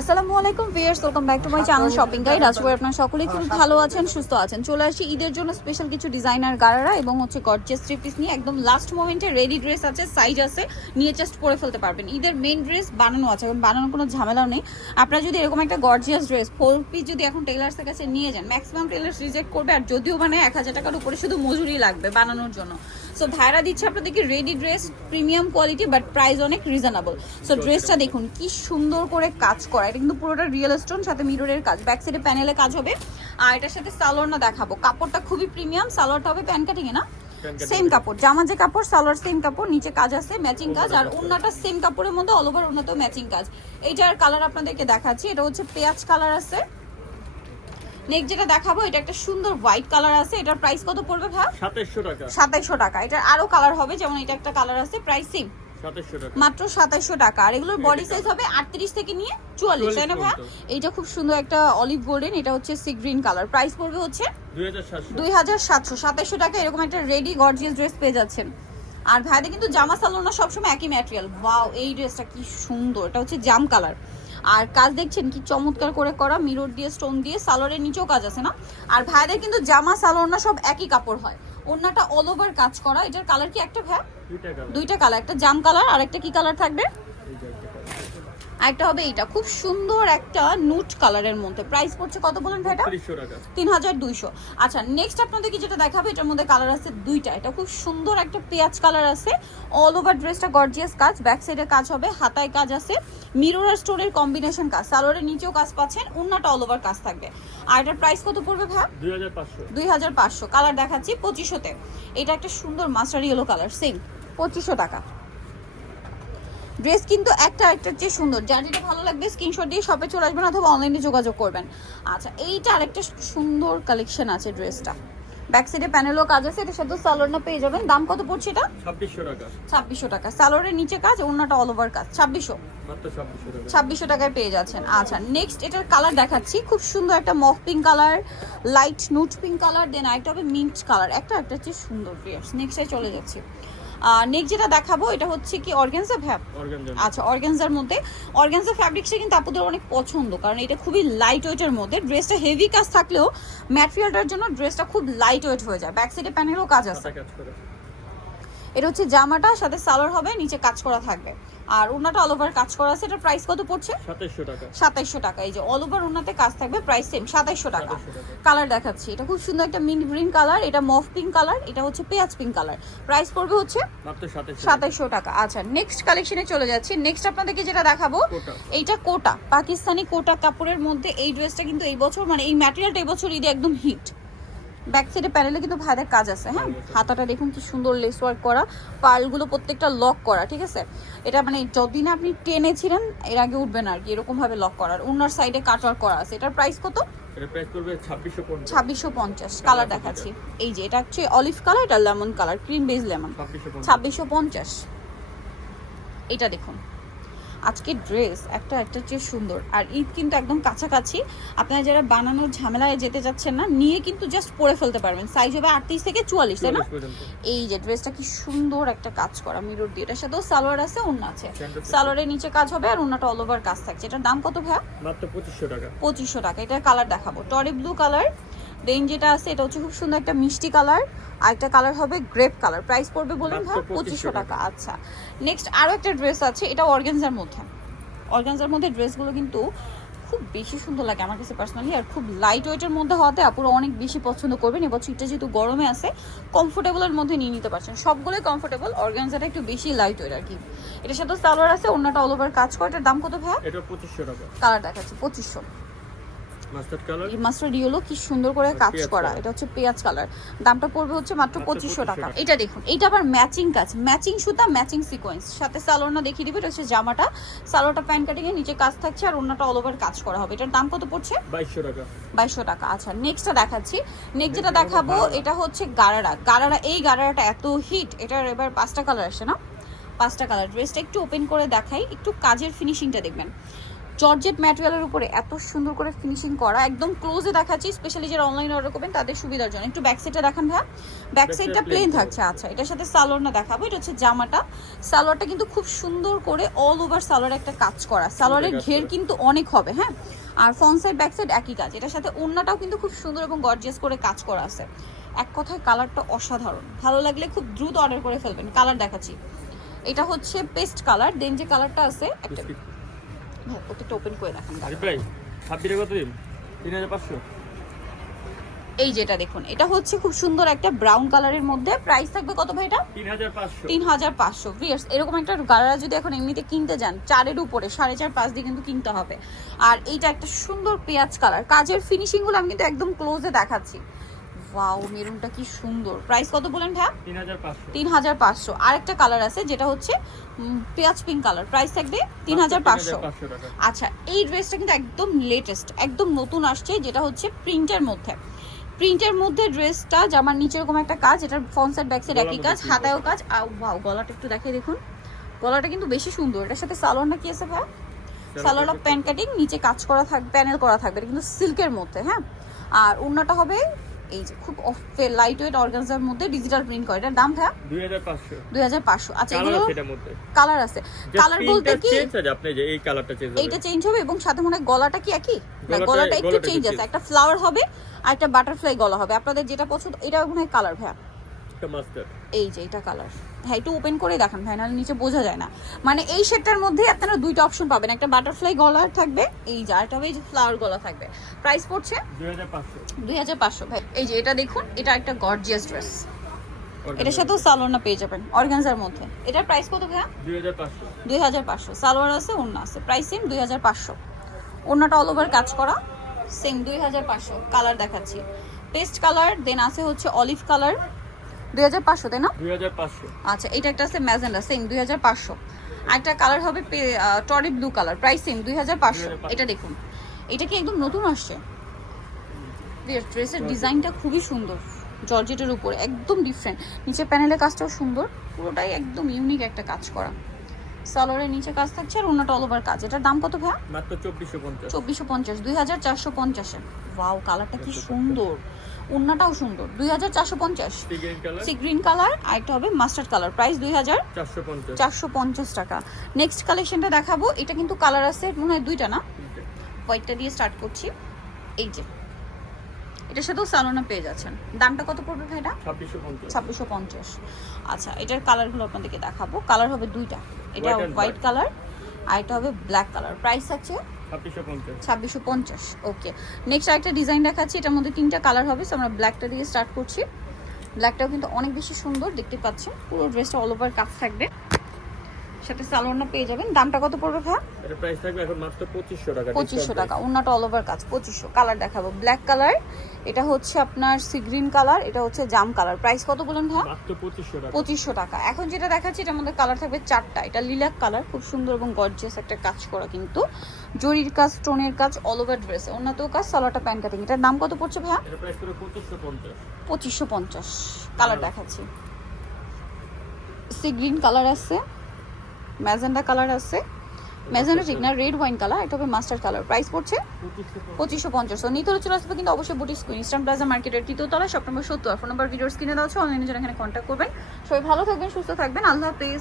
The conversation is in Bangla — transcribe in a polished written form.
আসসালামু আলাইকুম viewers, welcome back to my channel shopping guide. আজকে আপনারা সকলেই খুব ভালো আছেন, সুস্থ আছেন। চলে আসি ঈদের জন্য স্পেশাল কিছু ডিজাইনার গারারা এবং হচ্ছে গর্জিয়াস থ্রি পিস নিয়ে। একদম লাস্ট মোমেন্টে রেডি ড্রেস আছে, সাইজ আছে, নিয়ে জাস্ট পরে ফেলতে পারবেন। ঈদের মেইন ড্রেস বানানো আছে, এখন বানানোর কোনো ঝামেলাও নেই। আপনারা যদি এরকম একটা গর্জিয়াস ড্রেস ফোর পিস যদি এখন টেলার্সের কাছে নিয়ে যান, ম্যাক্সিমাম টেলার্স রিজেক্ট করবে, আর যদিও মানে 1000 টাকার উপরে শুধু মজুরি লাগবে বানানোর জন্য। সো ভাইরা দিচ্ছে আপনাদেরকে ready dress, premium quality, but price অনেক রিজনেবল। সো ড্রেসটা দেখুন কি সুন্দর করে কাজ করা, এটা কিন্তু পুরোটা রিয়েল স্টোন, সাথে মিররের কাজ, ব্যাক সাইডে প্যানেলে কাজ হবে। আর এটার সাথে সালোয়ার দেখাবো, কাপড়টা খুবই প্রিমিয়াম। সালোয়ারটা হবে প্যান কাটিং এ না, সেম কাপড়, জামা যে কাপড় সালোয়ার সেম কাপড়, নিচে কাজ আছে ম্যাচিং কাজ, আর ওন্নাটা সেম কাপড়ের মধ্যে অল ওভার ওন্নাতেও ম্যাচিং কাজ। এইটার কালার আপনাদেরকে দেখাচ্ছি, এটা হচ্ছে পেঁয়াজ কালার আছে। নেক্সট যেটা দেখাবো, এটা একটা সুন্দর হোয়াইট কালার আছে। এটার প্রাইস কত পড়বে ভাই? 2700 টাকা। 2700 টাকা। এটার আরো কালার হবে, যেমন এটা একটা কালার আছে, প্রাইস সেম 2700 টাকা, মাত্র 2700 টাকা। আর এগুলোর বডি সাইজ হবে 38 থেকে নিয়ে 44, তাই না ভাই? এইটা খুব সুন্দর একটা অলিভ গোল্ডেন, এটা হচ্ছে সি গ্রিন কালার। প্রাইস পড়বে হচ্ছে 2700। 2700 টাকা এরকম একটা রেডি গর্জিয়াস ড্রেস পেয়ে যাচ্ছেন। আর ভাইদের কিন্তু জামা সালোয়ার সবসময় একই ম্যাটেরিয়াল। ওয়াও, এই ড্রেসটা কি সুন্দর, এটা হচ্ছে জাম কালার। আর কাজ দেখছেন কি চমৎকার করে করা, মিরর দিয়ে স্টোন দিয়ে, সালোয়ারের নিচেও কাজ আছে না। আর ভাইদের কিন্তু জামা সালোয়ার সব একই কাপড় হয়, ওন্নাটা অল ওভার কাজ করা। এটার কালার কি একটা ভাই? দুইটা কালার, একটা জাম কালার আর একটা কি কালার থাকবে? একটা হবে এইটা, খুব সুন্দর একটা নুট কালারের মধ্যে। প্রাইস পড়ছে কত বলেন ভাই? এটা 3200। আচ্ছা, নেক্সট আপনাদেরকে যেটা দেখাবো, এটার মধ্যে কালার আছে দুইটা। এটা খুব সুন্দর একটা পেঁয়াজ কালার আছে, অল ওভার ড্রেসটা গর্জিয়াস কাজ, ব্যাক সাইডে কাজ হবে, হাতায় কাজ আছে, মিরর আর স্টোনের কম্বিনেশন কাজ, সালোয়ারের নিচেও কাজ পাচ্ছেন, ওন্নাটা অল ওভার কাজ থাকবে। আর এটার প্রাইস কত পড়বে ভাই? 2500। কালার দেখাচ্ছি 2500 তে। এটা একটা সুন্দর মাস্টার ইয়েলো কালার, সেম 2500 টাকা। ড্রেস কিন্তু একটা চেয়ে সুন্দর, যার যেটা ভালো লাগবে স্ক্রিনশট দিয়ে শপে চলে আসবেন অথবা অনলাইনে যোগাযোগ করবেন। আচ্ছা, এইটা আরেকটা সুন্দর কালেকশন আছে, ড্রেসটা ব্যাক সাইডে প্যানেলও কাজ আছে, এটার সাথে সালোয়ারটা পেয়ে যাবেন। দাম কত পড়ছে এটা? 2600 টাকা। 2600 টাকা। সালোয়ারের নিচে কাজ, ওন্নাটা অল ওভার কাজ। 2600, মাত্র 2600 টাকা। 2600 টাকায় পেয়ে যাচ্ছেন। আচ্ছা, নেক্সট এটার কালার দেখাচ্ছি, খুব সুন্দর একটা মফ pink colour, light নুট pink colour, দেন আরেকটা হবে মিন্ট কালার। একটা চেয়ে সুন্দর ড্রেস। নেক্সটে চলে যাচ্ছি। নেক্সট যেটা দেখাবো, এটা হচ্ছে কি অর্গানজা ভ্যাপ। আচ্ছা, অর্গানজার মধ্যে, অর্গানজা ফ্যাব্রিক্সটা কিন্তু আপুদের অনেক পছন্দ, কারণ এটা খুবই লাইট ওয়েটের মধ্যে। ড্রেসটা হেভি কাজ থাকলেও ম্যাটেরিয়ালটার জন্য ড্রেসটা খুব লাইট ওয়েট হয়ে যায়। ব্যাক সাইডে প্যানেলও কাজ আছে। এটা হচ্ছে জামাটা, সাথে সালোয়ার হবে, নিচে কাজ করা থাকবে, আর ওন্নাটা অল ওভার কাজ করা আছে। এটার প্রাইস কত পড়ছে? 2700 টাকা। 2700 টাকা। এই যে অল ওভার ওন্নাতে কাজ থাকবে, প্রাইস সেম 2700 টাকা। কালার দেখাচ্ছি, এটা খুব সুন্দর একটা মিন্ট গ্রিন কালার, এটা মফ পিঙ্ক কালার, এটা হচ্ছে পেঁয়াজ পিঙ্ক কালার। প্রাইস পড়বে হচ্ছে মাত্র 2700 টাকা। আচ্ছা, নেক্সট কালেকশনে চলে যাচ্ছি। নেক্সট আপনাদেরকে যেটা দেখাবো, এইটা কোটা, পাকিস্তানি কোটা কাপড়ের মধ্যে। এই ড্রেসটা কিন্তু এই বছর, মানে এই ম্যাটেরিয়ালটা এই বছর ঈদে একদম হিট। ব্যাক সাইডে প্যানেলে কিন্তু ভাইদের কাজ আছে। হ্যাঁ, হাতাটা দেখুন কি সুন্দর লেস ওয়ার্ক করা, পার্লগুলো প্রত্যেকটা লক করা, ঠিক আছে? এটা মানে যতদিন আপনি টেনেছিলেন এর আগে উঠবেন আর কি, এরকম ভাবে লক করার। ওনার সাইডে কাট ওয়ার্ক করা আছে। এটার প্রাইস কত? এর প্রাইস পড়বে 2650। 2650। কালার দেখাচ্ছি, এই যে এটা হচ্ছে অলিভ কালার, এটা lemon colour, cream base lemon. 2650। এটা দেখুন, আজকে ড্রেস একটা চেয়ে সুন্দর। আর ঈদ কিন্তু একদম কাছাকাছি, আপনারা যারা বানানোর ঝামেলায় যেতে যাচ্ছেন না, নিয়ে কিন্তু জাস্ট পরে ফেলতে পারবেন। সাইজ হবে 38 থেকে 44, তাই না? এই যে ড্রেসটা কি সুন্দর একটা কাজ করা মিরর দিয়ে, এটার সাথেও সালোয়ার আছে, ওন্না আছে, সালোয়ারের নিচে কাজ হবে, আর ওন্নাটা অল ওভার কাজ থাকছে। এটার দাম কত ভাই? মাত্র 2500 টাকা। 2500 টাকা। এটার কালার দেখাবো, টরি ব্লু কালার, দেন যেটা আছে এটা হচ্ছে খুব সুন্দর একটা মিষ্টি কালার, আর একটা কালার হবে গ্রেপ কালার। প্রাইস পড়বে বলুন ভাই? 2500 টাকা। আচ্ছা, নেক্সট আরো একটা ড্রেস আছে, এটা অর্গানজার মধ্যে। অর্গানজার মধ্যে ড্রেসগুলো কিন্তু খুব বেশি সুন্দর লাগে আমার কাছে পার্সোনালি, আর খুব লাইট ওয়েটের মধ্যে হওয়াতে আপুরা অনেক বেশি পছন্দ করবেন। এবছর এটা যেহেতু গরমে আছে, কমফোর্টেবলের মধ্যে নিয়ে নিতে পারছেন, সবগুলোই কমফোর্টেবল। অর্গানজাটা একটু বেশি লাইট ওয়েট আর কি। এটার সাথে সালোয়ার আছে, ওন্নাটা অল ওভার কাজ করে। এটার দাম কত ভাই? এটা 2500 টাকা। কালার দেখাচ্ছি 2500। মাস্টার্ড কালার, মাস্টার্ড ইয়েলো, কি সুন্দর করে কাজ করা, এটা হচ্ছে পেঁয়াজ কালার। দামটা পড়বে হচ্ছে মাত্র 2500 টাকা। এটা দেখুন, এটা আবার ম্যাচিং কাজ, ম্যাচিং সুতা, ম্যাচিং সিকোয়েন্স, সাথে সালোয়ারটা দেখিয়ে দিবে। এটা হচ্ছে জামাটা, সালোয়ারটা প্যান্ট কাটিং এর নিচে কাজ থাকছে, আর ওন্নাটা অল ওভার কাজ করা হবে। এটার দাম কত পড়ছে? 2200 টাকা। 2200 টাকা। আচ্ছা, নেক্সটটা দেখাচ্ছি। নেক্সট যেটা দেখাবো, এটা হচ্ছে গারারা। গারারা, এই গারারাটা এত হিট, এটার এবার 5টা কালার আসে না, 5টা কালার। ড্রেসটা একটু ওপেন করে দেখাই, একটু কাজের ফিনিশিংটা দেখবেন। জর্জেট ম্যাটেরিয়ালের উপরে এত সুন্দর করে ফিনিশিং করা, একদম ক্লোজে দেখাচ্ছি, স্পেশালি যারা অনলাইনে অর্ডার করবেন তাদের সুবিধার জন্য। একটু ব্যাক সাইডটা দেখান ভাই, ব্যাক সাইডটা প্লেন থাকছে। আচ্ছা, এটার সাথে সালোয়ার না দেখাবো, এটা হচ্ছে জামাটা। সালোয়ারটা কিন্তু খুব সুন্দর করে অল ওভার সালোয়ার একটা কাজ করা, সালোয়ারের ঘের কিন্তু অনেক হবে, হ্যাঁ। আর ফ্রন্ট সাইড ব্যাক সাইড একই কাজ। এটার সাথে ওড়নাটাও কিন্তু খুব সুন্দর এবং গর্জিয়াস করে কাজ করা আছে। এক কথায় কালারটা অসাধারণ, ভালো লাগলে খুব দ্রুত অর্ডার করে ফেলবেন। কালার দেখাচ্ছি, এটা হচ্ছে পেস্ট কালার। দেন যে কালারটা আছে একটা, হ্যাঁ প্রত্যেকটা ওপেন করে দেখান ভাই। 26 কত দিন? 3500। এই যেটা দেখুন, এটা হচ্ছে খুব সুন্দর একটা ব্রাউন কালারের মধ্যে। প্রাইস থাকবে কত ভাই এটা? 3500। 3500। ভিউয়ার্স, এরকম একটা গাড়া যদি এখন এমনিতে কিনতে যান 4 উপরে 4.5 5 দিয়ে কিন্তু কিনতে হবে। আর এইটা একটা সুন্দর পেঁয়াজ কালার, কাজের ফিনিশিং গুলো আমি কিন্তু একদম ক্লোজে দেখাচ্ছি। ওয়াও, মেরুনটা কি সুন্দর। প্রাইস কত বলেন ভাই? 3500। 3500। আরেকটা কালার আছে যেটা হচ্ছে পেঁয়াজ পিঙ্ক কালার, প্রাইস থাকবে 3500 টাকা। আচ্ছা, এই ড্রেসটা কিন্তু একদম লেটেস্ট, একদম নতুন আসছে, যেটা হচ্ছে প্রিন্টের মধ্যে। প্রিন্টের মধ্যে ড্রেসটা, জামার নিচে এরকম একটা কাজ, এটার ফ্রন্ট সাইড ব্যাক সাইড একই কাজ, হাতায়ও কাজ। ওয়াও, গলাটা একটু দেখাই দেখুন, গলাটা কিন্তু বেশি সুন্দর। এটার সাথে সালোয়ারটা কি আছে ভাই? সালোয়ারটা প্যান কাটিং, নিচে কাজ করা থাকবে, প্যানেল করা থাকবে, এটা কিন্তু সিল্কের মধ্যে, হ্যাঁ। আর ওড়নাটা হবে এই যে খুব লাইট ওয়েট অর্গানজার মধ্যে ডিজিটাল প্রিন্ট করে। এটার দাম ভাই 2500। 2500। আচ্ছা, এগুলো এটার মধ্যে কালার আছে। কালার বলতে কি চেঞ্জ আছে, আপনি যে এই কালারটা চেঞ্জ হবে, এইটা চেঞ্জ হবে এবং সাথে মনে হয় গলাটা কি একই না, গলাটা একটু চেঞ্জ আছে। একটা ফ্লাওয়ার হবে আর একটা বাটারফ্লাই গলা হবে। আপনাদের যেটা পছন্দ, এটা মনে হয় কালার ভাই, এটা মাস্টার। এই যে এটা কালার। হ্যাঁ, একটু ওপেন করে দেখান ভাই, নাহলে নিচে বোঝা যায় না। মানে এই শেডটার মধ্যে আপনারা দুইটা অপশন পাবেন, একটা বাটারফ্লাই গলার থাকবে, এই যে আরেকটা হবে এই যে ফ্লাওয়ার গলা থাকবে। প্রাইস পড়ছে 2500। 2500 ভাই। এই যে এটা দেখুন, এটা একটা গর্জিয়াস ড্রেস, এটার সাথেও সালোয়ার পেয়ে যাবেন অর্গানজার মধ্যে। এটার প্রাইস কত ভাই? 2500। 2500। সালোয়ার আছে, ওড়না আছে, প্রাইস সেম 2500। ওড়নাটা অল ওভার কাজ করা, সেম 2500। কালার দেখাচ্ছি, পেস্ট কালার, দেন আছে হচ্ছে অলিভ কালার। 2500 তাই না? 2500। আচ্ছা, এটা একটা আছে ম্যাজেন্ডা, সেম 2500। আরেকটা কালার হবে টরি ব্লু কালার, প্রাইস সেম 2500। এটা দেখুন, এটা কি একদম নতুন আসছে। ড্রেসের ডিজাইনটা খুবই সুন্দর, জর্জেটের উপরে একদম ডিফারেন্ট। নিচে প্যানেলের কাজটাও সুন্দর, পুরোটাই একদম ইউনিক একটা কাজ করা। সালোয়ারের নিচে কাজ থাকছে আর ওনাটা অল ওভার কাজ। এটার দাম কত ভাই? মাত্র 2450। 2450। 2450 এ। ওয়াও, কালারটা কি সুন্দর, ওন্নাটাও সুন্দর। 2450। সি গ্রিন কালার, আর একটা হবে মাস্টার্ড কালার, প্রাইস 2450 টাকা। নেক্সট কালেকশনটা দেখাবো, এটা কিন্তু কালার আছে মনে হয় দুইটা না, হোয়াইটটা দিয়ে স্টার্ট করছি। এই যে এটার সাথেও সালোনা পেয়ে যাচ্ছেন। দামটা কত পড়বে ভাই এটা? 2650। আচ্ছা, এটার কালারগুলো আপনাদেরকে দেখাবো। কালার হবে দুইটা, এটা হোয়াইট কালার আর এটা হবে ব্ল্যাক কালার। প্রাইস আছে 2650। ওকে, নেক্সট আরেকটা ডিজাইন দেখাচ্ছি, এটার মধ্যে তিনটা কালার হবে। সো আমরা ব্ল্যাকটা দিয়ে স্টার্ট করছি। ব্ল্যাকটাও কিন্তু অনেক বেশি সুন্দর, দেখতে পাচ্ছেন পুরো ড্রেসটা অল ওভার কাজ থাকবে, সাথে সালোয়ারটা পেয়ে যাবেন। দামটা কত পড়বে ভাই? এটা প্রাইস থাকবে এখন মাত্র 2500 টাকা। 2500 টাকা। ওন্নাটা অল ওভার কাজ 2500। কালার দেখাবো, ব্ল্যাক কালার, এটা হচ্ছে আপনার সি গ্রিন কালার, এটা হচ্ছে জাম কালার। প্রাইস কত বলেন ভাই? মাত্র 2500 টাকা। 2500 টাকা। এখন যেটা দেখাচ্ছি এটার মধ্যে কালার থাকবে চারটা। এটা লিলাক কালার, খুব সুন্দর এবং গর্জিয়াস একটা কাজ করা, কিন্তু জরির কাজ, স্টোনের কাজ অল ওভার ড্রেসে, ওন্নাতেও কাজ, সালোয়ারটা প্যান্ট কাটিং। এটার দাম কত পড়ছে ভাই? এটা প্রাইস করে 2550। 2550। কালার দেখাচ্ছি, সি গ্রিন কালার আছে, ম্যাজেন্ডা কালার আছে, ম্যাজেন্ডা ঠিক না, রেড ওয়াইন কালার, এটা হবে মাস্টার্ড কালার। প্রাইস পড়ছে 2550। তো নিতে হলে চলে আসবে কিন্তু অবশ্যই বুটিক স্কুইন, ইস্টার্ন প্লাজা মার্কেটের 3য় তলা, শপ নম্বর 70। ফোন নাম্বার ভিডিওর স্ক্রিনে দেওয়া আছে, অনলাইনে যারা এখানে কন্ট্যাক্ট করবেন। সবাই ভালো থাকবেন, সুস্থ থাকবেন, আল্লাহ হাফেজ।